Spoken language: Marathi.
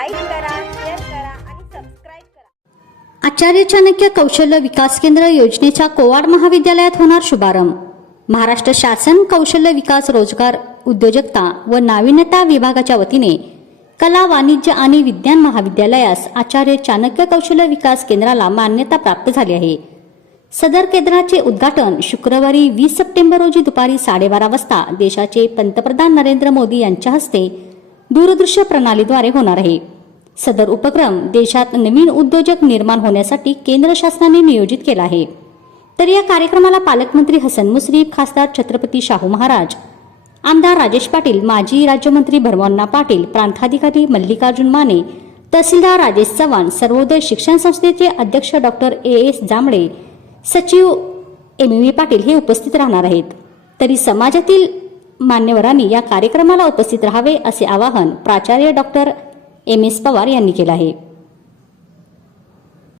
लाईक करा शेअर करा आणि सबस्क्राईब करा. आचार्य चाणक्य कौशल्य विकास केंद्र योजनेच्या कोवाड महाविद्यालयात होणार शुभारंभ. महाराष्ट्र शासन कौशल्य विकास रोजगार उद्योजकता व नाविन्यता विभागाच्या वतीने कला वाणिज्य आणि विज्ञान महाविद्यालयास आचार्य चाणक्य कौशल्य विकास केंद्राला मान्यता प्राप्त झाली आहे. सदर केंद्राचे उद्घाटन शुक्रवारी वीस सप्टेंबर रोजी दुपारी साडेबारा वाजता देशाचे पंतप्रधान नरेंद्र मोदी यांच्या हस्ते दूरदृश्य प्रणालीद्वारे होणार आहे. सदर उपक्रम देशात नवीन उद्योजक निर्माण होण्यासाठी केंद्र शासनाने नियोजित केला आहे. तर या कार्यक्रमाला पालकमंत्री हसन मुश्रीफ खासदार छत्रपती शाहू महाराज आमदार राजेश पाटील माजी राज्यमंत्री भरवान्ना पाटील प्रांताधिकारी मल्लिकार्जुन माने तहसीलदार राजेश चव्हाण सर्वोदय शिक्षण संस्थेचे अध्यक्ष डॉक्टर ए एस जांभळे सचिव एम. व्ही पाटील हे उपस्थित राहणार आहेत. तरी समाजातील मान्यवरांनी या कार्यक्रमाला उपस्थित राहावे असे आवाहन प्राचार्य डॉक्टर एम एस पवार यांनी केलं आहे.